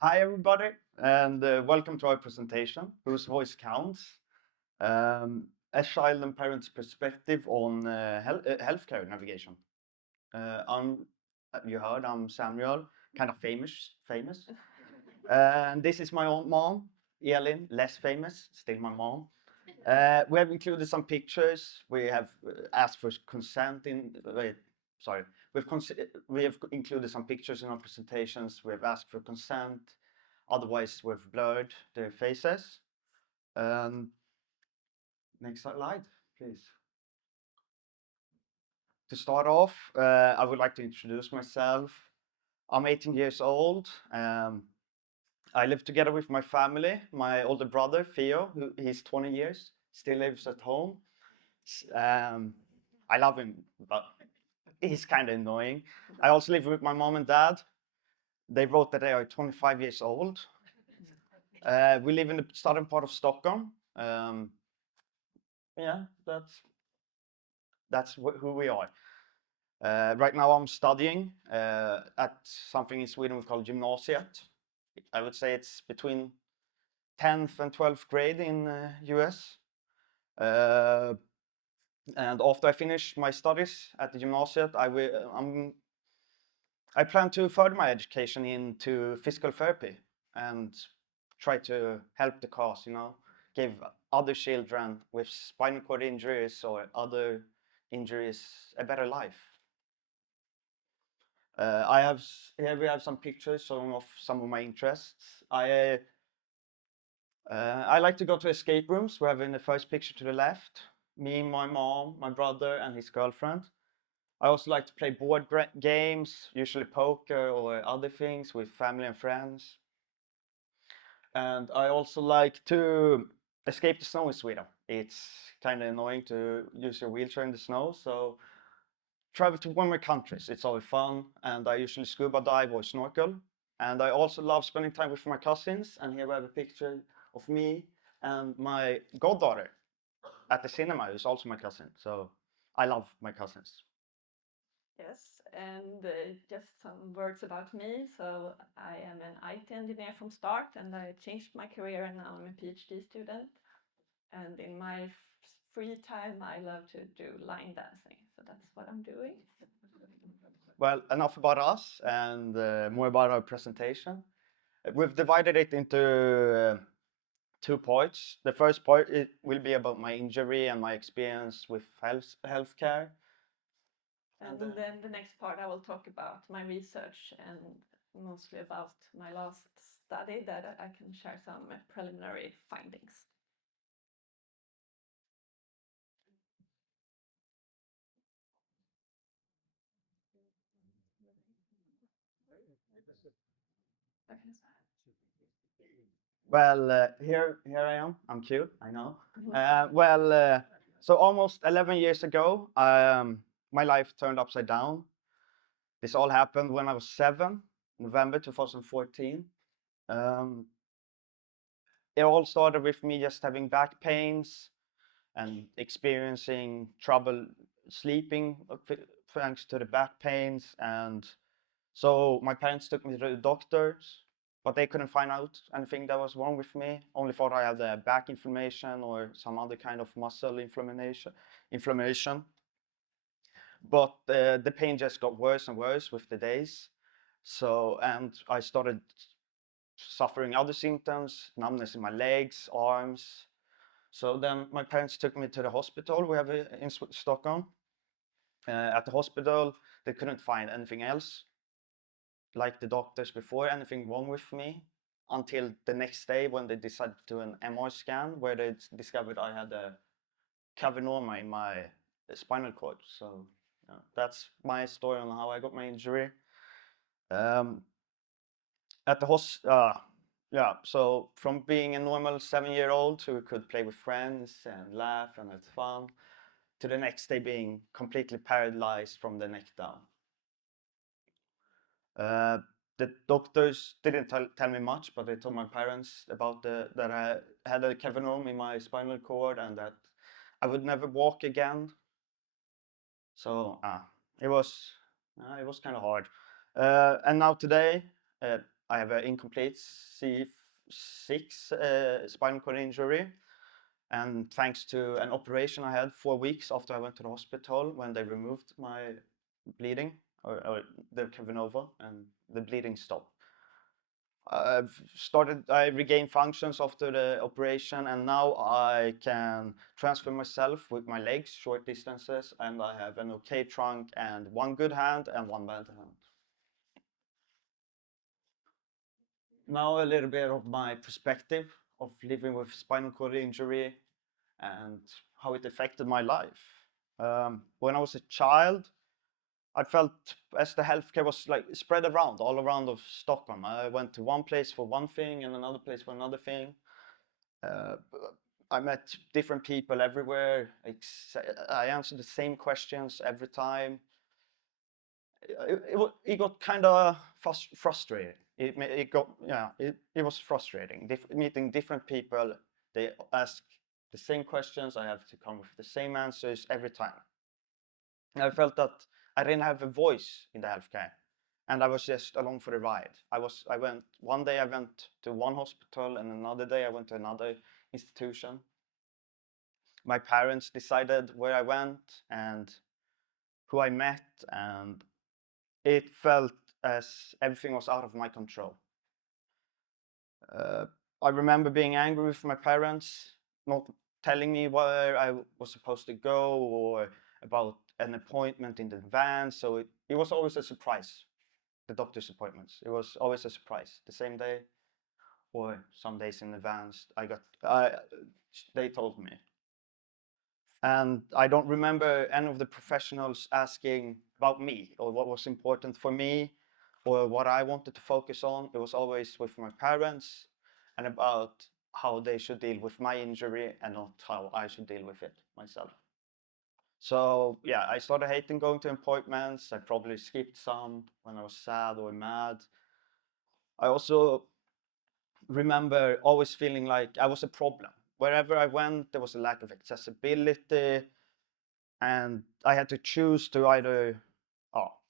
Hi, everybody, and welcome to our presentation, Whose Voice Counts, a child and parent's perspective on healthcare navigation. You heard, I'm Samuel, kind of famous. And this is my own mom, Elin, less famous, still my mom. We have included some pictures. We have asked for consent sorry. We have included some pictures in our presentations. We have asked for consent. Otherwise, we've blurred their faces. Next slide, please. To start off, I would like to introduce myself. I'm 18 years old. I live together with my family. My older brother, Theo, he's 20 years, still lives at home. I love him, but he's kind of annoying. I also live with my mom and dad. They wrote that they are 25 years old. We live in the southern part of Stockholm. Yeah, that's who we are. Right now, I'm studying at something in Sweden we call gymnasiet. I would say it's between 10th and 12th grade in US. And after I finish my studies at the gymnasiet, I plan to further my education into physical therapy and try to help the cause, give other children with spinal cord injuries or other injuries a better life. Here we have some pictures showing off some of my interests. I like to go to escape rooms. We have in the first picture to the left, me, my mom, my brother, and his girlfriend. I also like to play board games, usually poker or other things with family and friends. And I also like to escape the snow in Sweden. It's kind of annoying to use your wheelchair in the snow, so travel to warmer countries. It's always fun, and I usually scuba dive or snorkel. And I also love spending time with my cousins. And here we have a picture of me and my goddaughter at the cinema, who's also my cousin. So I love my cousins. Yes, and just some words about me. So I am an IT engineer from start, and I changed my career, and now I'm a PhD student. And in my free time, I love to do line dancing. So that's what I'm doing. Well, enough about us and more about our presentation. We've divided it into two parts. The first part will be about my injury and my experience with healthcare. And then the next part, I will talk about my research and mostly about my last study that I can share some preliminary findings. Well, here I am. I'm cute, I know. So almost 11 years ago, my life turned upside down. This all happened when I was 7, November 2014. Um, it all started with me just having back pains and experiencing trouble sleeping thanks to the back pains. And so my parents took me to the doctors, but they couldn't find out anything that was wrong with me. Only thought I had a back inflammation or some other kind of muscle inflammation. But the pain just got worse and worse with the days. So, and I started suffering other symptoms, numbness in my legs, arms. So then my parents took me to the hospital we have in Stockholm. At the hospital, they couldn't find anything else, like the doctors before, anything wrong with me, until the next day when they decided to do an MR scan where they discovered I had a cavernoma in my spinal cord. So that's my story on how I got my injury. Um, at the yeah, so from being a normal 7-year-old who could play with friends and laugh and have fun, to the next day being completely paralyzed from the neck down. The doctors didn't tell me much, but they told my parents about that I had a cavernoma in my spinal cord and that I would never walk again. So it was kind of hard. And now today, I have an incomplete C6 spinal cord injury. And thanks to an operation I had 4 weeks after I went to the hospital, when they removed my bleeding, or the cavinova, and the bleeding stopped. I regained functions after the operation, and now I can transfer myself with my legs short distances, and I have an okay trunk and one good hand and one bad hand. Now a little bit of my perspective of living with spinal cord injury and how it affected my life. When I was a child, I felt as the healthcare was like spread around, all around of Stockholm. I went to one place for one thing and another place for another thing. I met different people everywhere. I answered the same questions every time. It got kind of frustrating. It was frustrating. Meeting different people, they ask the same questions. I have to come with the same answers every time. And I felt that I didn't have a voice in the healthcare, and I was just along for the ride. One day I went to one hospital, and another day I went to another institution. My parents decided where I went and who I met, and it felt as everything was out of my control. I remember being angry with my parents, not telling me where I was supposed to go or about an appointment in advance. So it was always a surprise, the doctor's appointments. It was always a surprise. The same day or some days in advance, they told me. And I don't remember any of the professionals asking about me or what was important for me or what I wanted to focus on. It was always with my parents and about how they should deal with my injury and not how I should deal with it myself. So yeah, I started hating going to appointments. I probably skipped some when I was sad or mad. I also remember always feeling like I was a problem. Wherever I went, there was a lack of accessibility, and I had to choose to either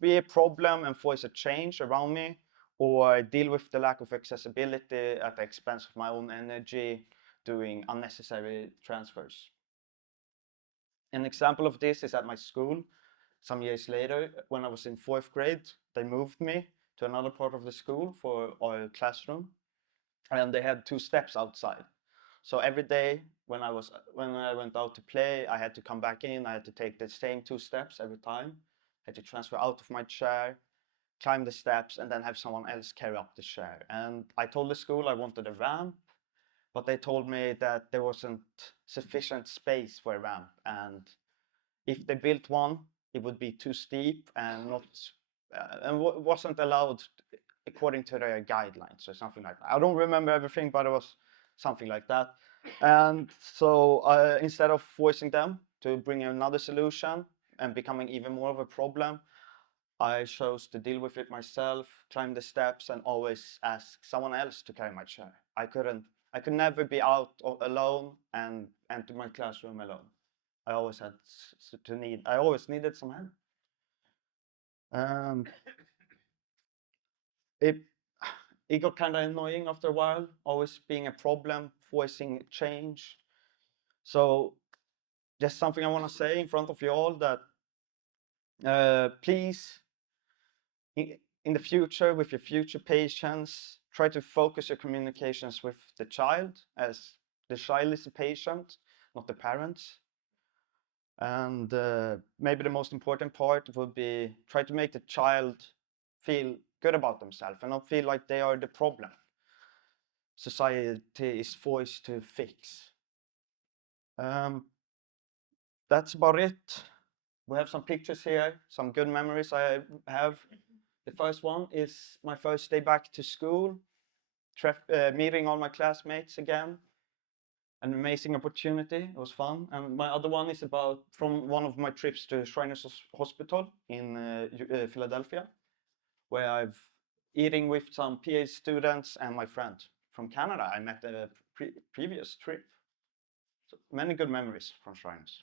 be a problem and force a change around me, or deal with the lack of accessibility at the expense of my own energy, doing unnecessary transfers. An example of this is at my school. Some years later, when I was in 4th grade, they moved me to another part of the school for our classroom, and they had 2 steps outside. So every day when I went out to play, I had to come back in. I had to take the same 2 steps every time. I had to transfer out of my chair, climb the steps, and then have someone else carry up the chair. And I told the school I wanted a ramp, but they told me that there wasn't sufficient space for a ramp, and if they built one, it would be too steep and wasn't allowed according to their guidelines or something like that. I don't remember everything, but it was something like that. And so instead of forcing them to bring another solution and becoming even more of a problem, I chose to deal with it myself, climb the steps, and always ask someone else to carry my chair. I could never be out alone and enter my classroom alone. I always needed some help. It got kind of annoying after a while, always being a problem, forcing change. So just something I want to say in front of you all, that please, in the future, with your future patients, try to focus your communications with the child, as the child is the patient, not the parents. And maybe the most important part would be try to make the child feel good about themselves and not feel like they are the problem society is forced to fix. That's about it. We have some pictures here, some good memories I have. The first one is my first day back to school, meeting all my classmates again. An amazing opportunity. It was fun. And my other one is from one of my trips to Shriners Hospital in Philadelphia, where I've eating with some PA students and my friend from Canada I met a previous trip. So many good memories from Shriners.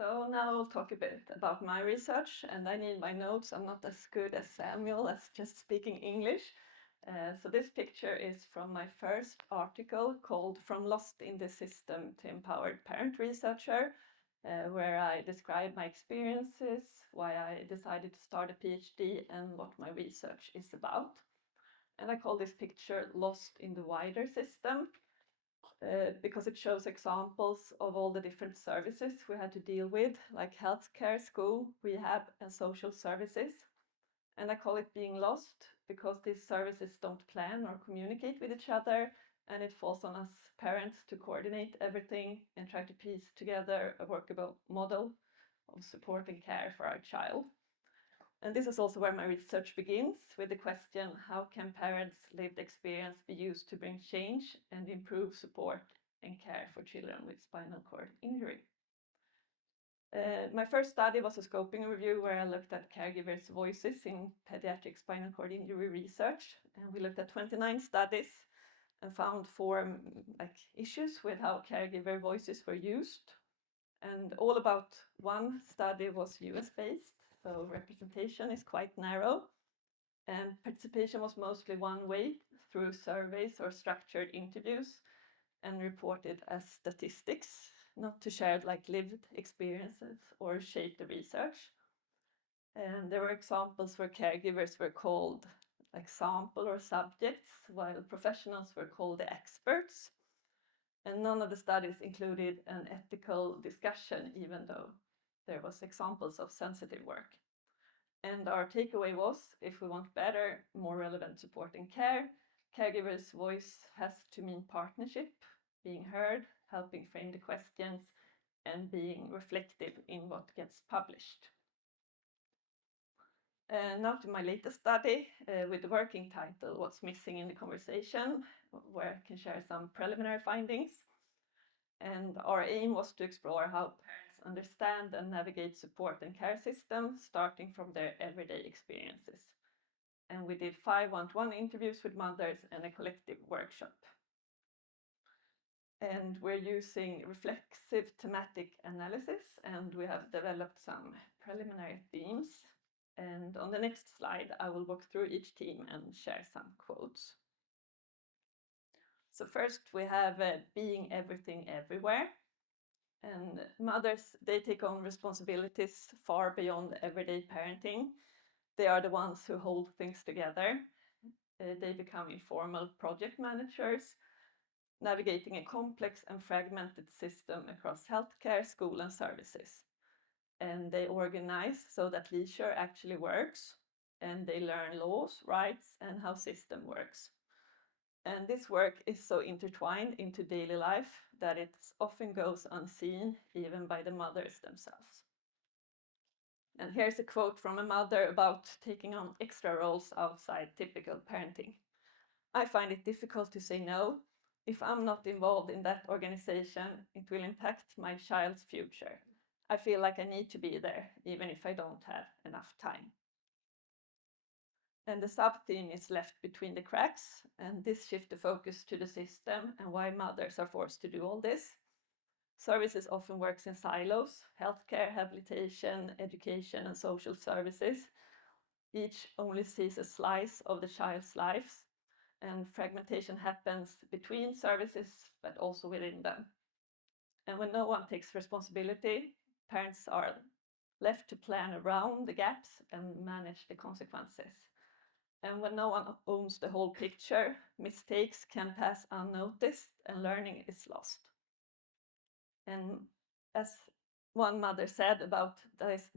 So now I'll talk a bit about my research, and I need my notes. I'm not as good as Samuel as just speaking English. So this picture is from my first article called From Lost in the System to Empowered Parent Researcher, where I describe my experiences, why I decided to start a PhD, and what my research is about. And I call this picture Lost in the Wider System, because it shows examples of all the different services we had to deal with, like healthcare, school, rehab, and social services. And I call it being lost because these services don't plan or communicate with each other, and it falls on us parents to coordinate everything and try to piece together a workable model of support and care for our child. And this is also where my research begins, with the question, how can parents' lived experience be used to bring change and improve support and care for children with spinal cord injury? My first study was a scoping review where I looked at caregivers' voices in pediatric spinal cord injury research. And we looked at 29 studies and found four issues with how caregiver voices were used. And all about one study was US-based, so representation is quite narrow. And participation was mostly one way, through surveys or structured interviews, and reported as statistics, not to share lived experiences or shape the research. And there were examples where caregivers were called sample or subjects, while professionals were called the experts. And none of the studies included an ethical discussion, even though there was examples of sensitive work. And our takeaway was, if we want better, more relevant support and care, caregivers' voice has to mean partnership, being heard, helping frame the questions, and being reflective in what gets published. Now to my latest study with the working title, What's Missing in the Conversation, where I can share some preliminary findings. And our aim was to explore how parents understand and navigate support and care systems, starting from their everyday experiences. And we did 5 one-to-one interviews with mothers and a collective workshop. And we're using reflexive thematic analysis, and we have developed some preliminary themes. And on the next slide, I will walk through each theme and share some quotes. So first, we have being everything everywhere. And mothers, they take on responsibilities far beyond everyday parenting. They are the ones who hold things together. They become informal project managers, navigating a complex and fragmented system across healthcare, school, and services. And they organize so that leisure actually works, and they learn laws, rights, and how system works. And this work is so intertwined into daily life that it often goes unseen, even by the mothers themselves. And here's a quote from a mother about taking on extra roles outside typical parenting. I find it difficult to say no. If I'm not involved in that organization, it will impact my child's future. I feel like I need to be there, even if I don't have enough time. And the sub-theme is left between the cracks, and this shifts the focus to the system and why mothers are forced to do all this. Services often works in silos: healthcare, rehabilitation, education, and social services. Each only sees a slice of the child's lives, and fragmentation happens between services, but also within them. And when no one takes responsibility, parents are left to plan around the gaps and manage the consequences. And when no one owns the whole picture, mistakes can pass unnoticed and learning is lost. And as one mother said about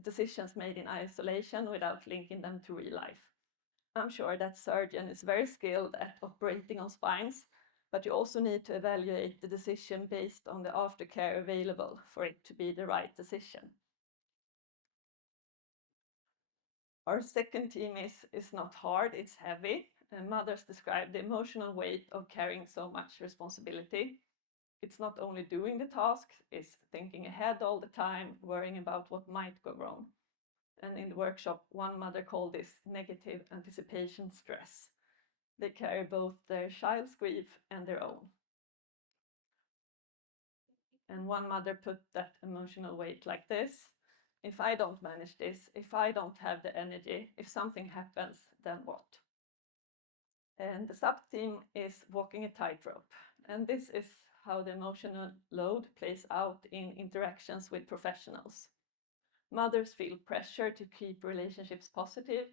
decisions made in isolation without linking them to real life, I'm sure that surgeon is very skilled at operating on spines, but you also need to evaluate the decision based on the aftercare available for it to be the right decision. Our second theme is not hard, it's heavy. And mothers describe the emotional weight of carrying so much responsibility. It's not only doing the task, it's thinking ahead all the time, worrying about what might go wrong. And in the workshop, one mother called this negative anticipation stress. They carry both their child's grief and their own. And one mother put that emotional weight like this: if I don't manage this, if I don't have the energy, if something happens, then what? And the sub-theme is walking a tightrope. And this is how the emotional load plays out in interactions with professionals. Mothers feel pressure to keep relationships positive,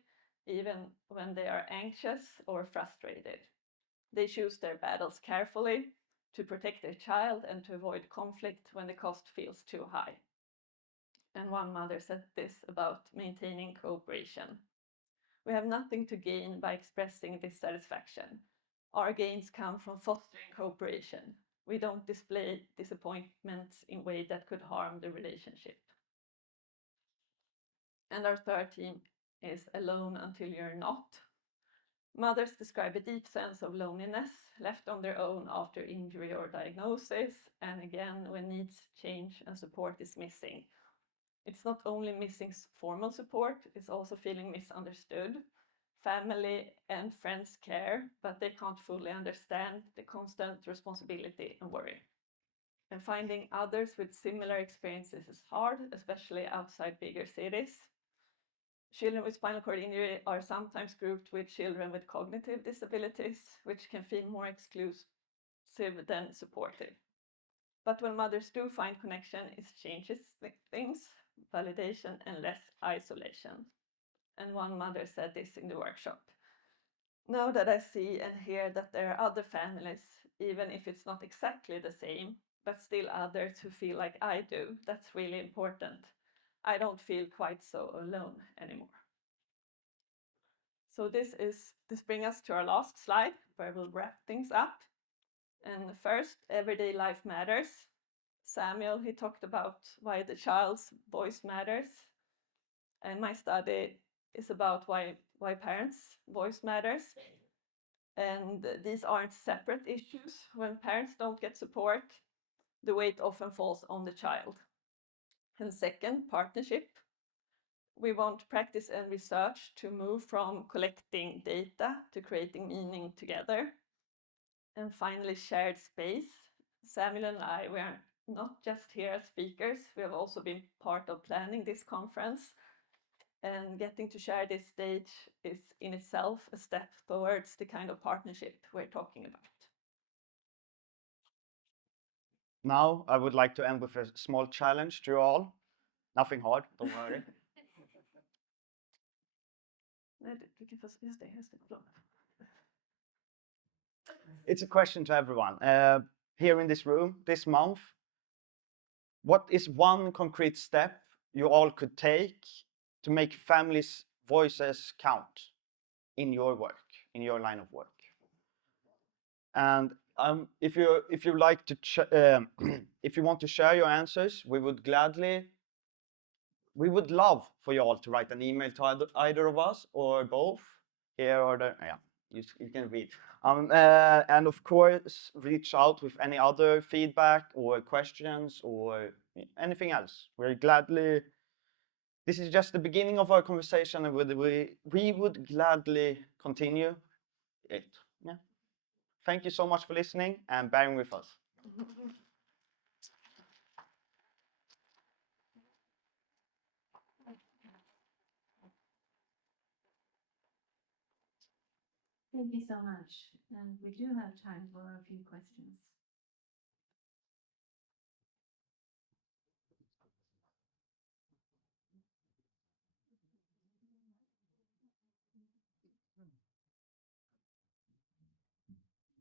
even when they are anxious or frustrated. They choose their battles carefully to protect their child and to avoid conflict when the cost feels too high. And one mother said this about maintaining cooperation: we have nothing to gain by expressing dissatisfaction. Our gains come from fostering cooperation. We don't display disappointments in ways that could harm the relationship. And our third theme is alone until you're not. Mothers describe a deep sense of loneliness, left on their own after injury or diagnosis, and again when needs change and support is missing. It's not only missing formal support, it's also feeling misunderstood. Family and friends care, but they can't fully understand the constant responsibility and worry. And finding others with similar experiences is hard, especially outside bigger cities. Children with spinal cord injury are sometimes grouped with children with cognitive disabilities, which can feel more exclusive than supportive. But when mothers do find connection, it changes things, validation and less isolation. And one mother said this in the workshop: now that I see and hear that there are other families, even if it's not exactly the same, but still others who feel like I do, that's really important. I don't feel quite so alone anymore. So this brings us to our last slide, where we'll wrap things up. And first, everyday life matters. Samuel, he talked about why the child's voice matters. And my study is about why parents' voice matters. And these aren't separate issues. When parents don't get support, the weight often falls on the child. And second, partnership. We want practice and research to move from collecting data to creating meaning together. And finally, shared space. Samuel and I, we are not just here as speakers, we have also been part of planning this conference. And getting to share this stage is in itself a step towards the kind of partnership we're talking about. Now, I would like to end with a small challenge to you all. Nothing hard, don't worry. It's a question to everyone. Here in this room, this month, what is one concrete step you all could take to make families' voices count in your work, in your line of work? And if you like to if you want to share your answers, we would love for you all to write an email to either of us or both here or there. Yeah, you can read. And of course, reach out with any other feedback or questions or anything else. This is just the beginning of our conversation, and we would gladly continue it. Yeah. Thank you so much for listening and bearing with us. Thank you so much. And we do have time for a few questions.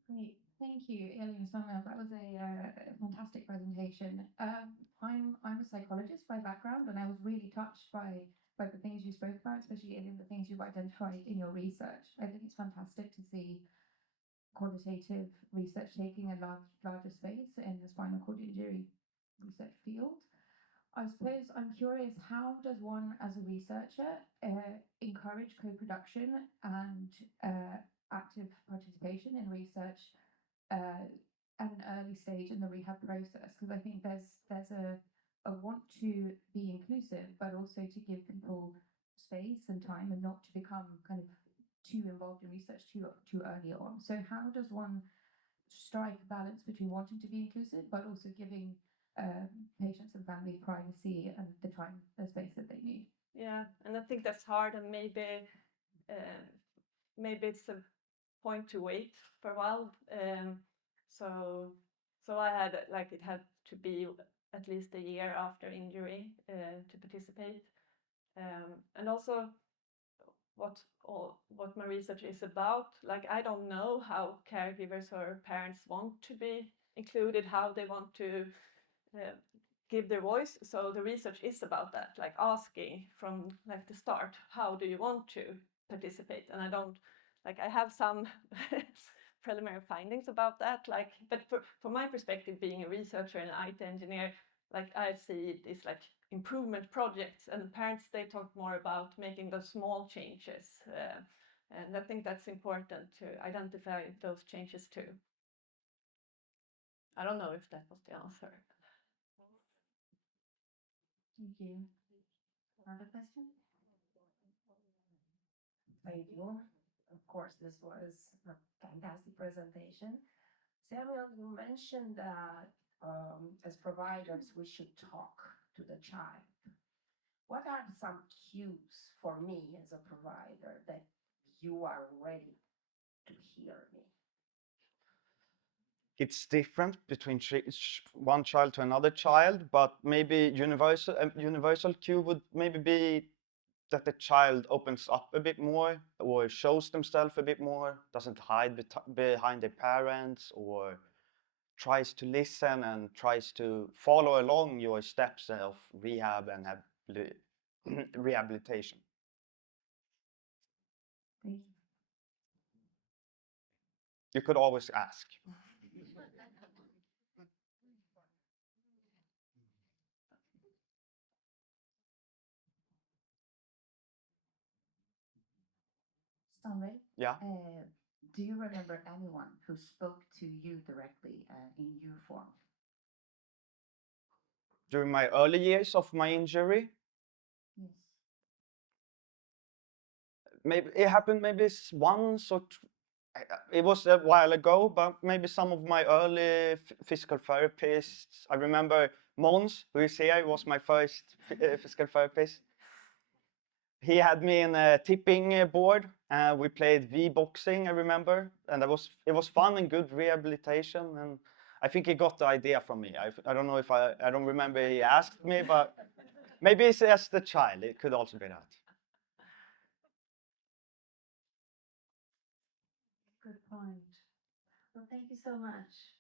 Great. Thank you, Elin Salmiranta. That was a fantastic presentation. I'm a psychologist by background, and I was really touched by the things you spoke about, especially in the things you've identified in your research. I think it's fantastic to see qualitative research taking a larger space in the spinal cord injury research field. I suppose I'm curious, how does one as a researcher encourage co-production and active participation in research at an early stage in the rehab process? Because I think there's a want to be inclusive, but also to give people space and time and not to become kind of too involved in research too early on. So how does one strike a balance between wanting to be inclusive, but also giving patients and family privacy and the time, the space that they need. Yeah, and I think that's hard, and maybe it's a point to wait for a while. So I had like it had to be at least a year after injury to participate, and also what my research is about. Like I don't know how caregivers or parents want to be included, how they want to give their voice. So the research is about that, like asking from like the start, how do you want to participate? And I don't like I have some preliminary findings about that. Like, but from my perspective, being a researcher and an IT engineer, like I see it is like improvement projects, and parents they talk more about making those small changes, and I think that's important to identify those changes too. I don't know if that was the answer. Thank you. Another question? Thank you. Of course, this was a fantastic presentation. Samuel, you mentioned that as providers, we should talk to the child. What are some cues for me as a provider that you are ready to hear me? It's different between one child to another child, but maybe universal cue would maybe be that the child opens up a bit more or shows themselves a bit more, doesn't hide behind their parents, or tries to listen and tries to follow along your steps of rehab and rehabilitation. Thank you. You could always ask. Samuel, Yeah. do you remember anyone who spoke to you directly in your form? During my early years of my injury, Yes. maybe it happened maybe once or it was a while ago, but maybe some of my early physical therapists. I remember Måns, who is here, was my first physical therapist. He had me in a tipping board, and we played V-boxing, I remember, and it was fun and good rehabilitation, and I think he got the idea from me. I don't know if I don't remember he asked me, but maybe it's just the child. It could also be that. Good point. Well, thank you so much.